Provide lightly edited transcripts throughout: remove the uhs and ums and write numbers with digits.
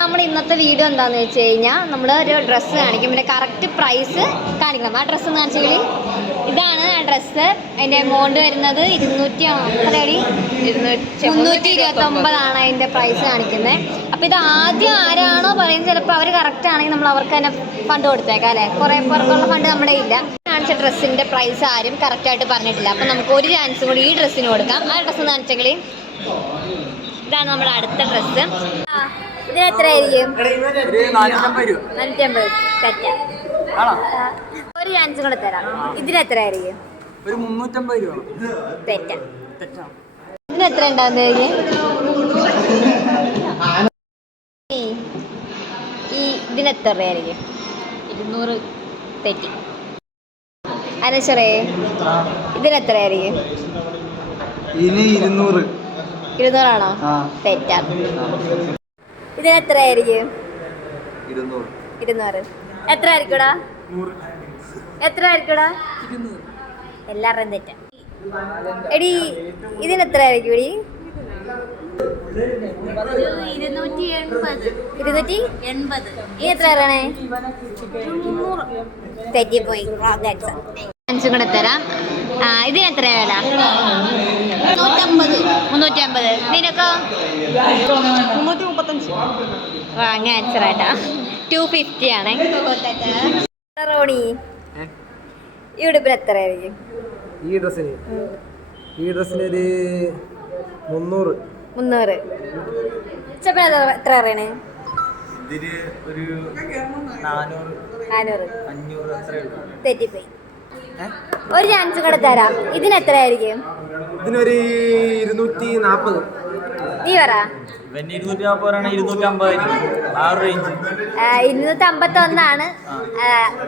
നമ്മൾ ഇന്നത്തെ വീഡിയോ എന്താണെന്ന് വെച്ച് കഴിഞ്ഞാൽ നമ്മൾ ഒരു ഡ്രസ്സ് കാണിക്കും, പിന്നെ കറക്റ്റ് പ്രൈസ് കാണിക്കണം. ആ ഡ്രസ്സ് എന്ന് വെച്ചാൽ ഇതാണ് ആ ഡ്രസ്സ്. അതിൻ്റെ എമൗണ്ട് വരുന്നത് 329 അതിൻ്റെ പ്രൈസ് കാണിക്കുന്നത്. അപ്പോൾ ഇത് ആദ്യം ആരാണോ പറയുന്നത് ചിലപ്പോൾ അവർ കറക്റ്റ് ആണെങ്കിൽ നമ്മൾ അവർക്ക് തന്നെ ഫണ്ട് കൊടുത്തേക്കാം അല്ലേ. കുറേ പേർക്കുള്ള ഫണ്ട് നമ്മുടെ ഇല്ല. കാണിച്ച ഡ്രസ്സിൻ്റെ പ്രൈസ് ആരും കറക്റ്റായിട്ട് പറഞ്ഞിട്ടില്ല. അപ്പോൾ നമുക്ക് ഒരു ചാൻസ് കൂടി ഈ ഡ്രസ്സിന് കൊടുക്കാം. ആ ഡ്രസ്സ് എന്ന് കാണിച്ചെങ്കിൽ ഇതാണ് നമ്മുടെ അടുത്ത ഡ്രസ്സ്. ഇതിന് എത്രയായിരിക്കും? 450. തെറ്റാ. ഒരു ചാൻസ് കൂടെ തരാം. ഇതിന് എത്രയായിരിക്കും? 350 രൂപ. തെറ്റാ. ഇതിന് എത്ര ഉണ്ടാകുന്നത്? ഇതിന് എത്ര രൂപയായിരിക്കും? 200. തെറ്റി. അനശ്വറേ ഇതിന് എത്രയായിരിക്കും? 200 ആണോ? തെറ്റാ. ഇതിന് എത്രയായിരിക്കും? 200. എത്ര ആയിരിക്കൂടാ? എത്ര ആയിരിക്കൂടാ? എല്ലാവരുടെയും തെറ്റാ. എടി ഇതിന് എത്ര ആയിരിക്കും? എടി 280. ഈ എത്ര പറയണേ? തെറ്റിപ്പോയി. അഞ്ചും കൂടെ തരാം. ഇതിന് എത്രയാ വില? 350. നിനക്കോ? 335. അങ്ങനെ ആൻസർ ആയിട്ടാ. 250 ആണ്. റോണി ഈ ഉടുപ്പിന് എത്രയായിരിക്കും? ഈ ഡ്രസ്സിന് ഒരു 300. ചെപ്പ എത്ര പറയണേ? ഇതിന് ഒരു 400. തെറ്റിപ്പോയി. ഒരു ചാൻസ് കൂടെ തരാം. ഇതിന് എത്രയായിരിക്കും? ഇതിനൊരു 240. നീ പറ. 251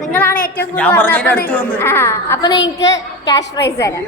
നിങ്ങളാണ് ഏറ്റവും കൂടുതൽ. അപ്പൊ നിങ്ങൾക്ക് ക്യാഷ് പ്രൈസ് തരാം.